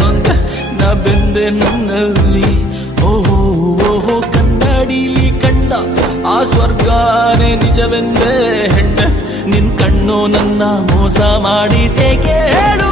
ನೊಂದೆ ನಾ ಬೆಂದೆ ನನ್ನಲ್ಲಿ. ಓಹೋ ಓಹೋ ಕನ್ನಡಿಲಿ ಕಂಡ ಆ ಸ್ವರ್ಗಾನೇ ನಿಜವೆಂದೇ ಹೆಣ್ಣೆ, ನಿನ್ ಕಣ್ಣು ನನ್ನ ಮೋಸ ಮಾಡಿದೆ ಕೇಳು.